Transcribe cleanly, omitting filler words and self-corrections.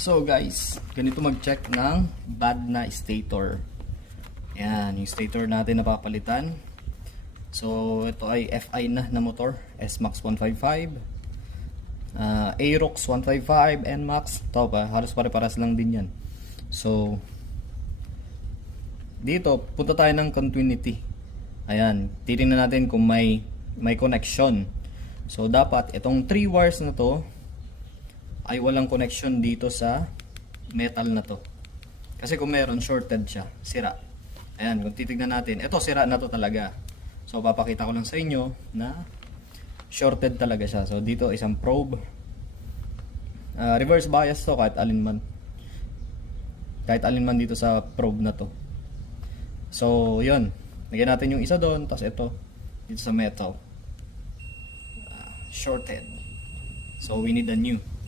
So guys, ganito mag-check ng bad na stator. Ayan, yung stator natin napapalitan. So ito ay FI na motor, S-Max 155, Aerox 155, NMAX. Ito pa, halos pare-paras lang din yan. So dito, punta tayo ng continuity. Ayan, titingnan natin kung may connection. So dapat itong 3 wires na to ay walang connection dito sa metal na to. Kasi kung meron, shorted siya, sira. Ayan, kung titignan natin, ito sira na to talaga. So papakita ko lang sa inyo na shorted talaga siya. So dito isang probe. Reverse bias to kahit alin man. Kahit alin man dito sa probe na to. So yun, lagyan natin yung isa doon, tapos ito dito sa metal. Shorted. So we need a new.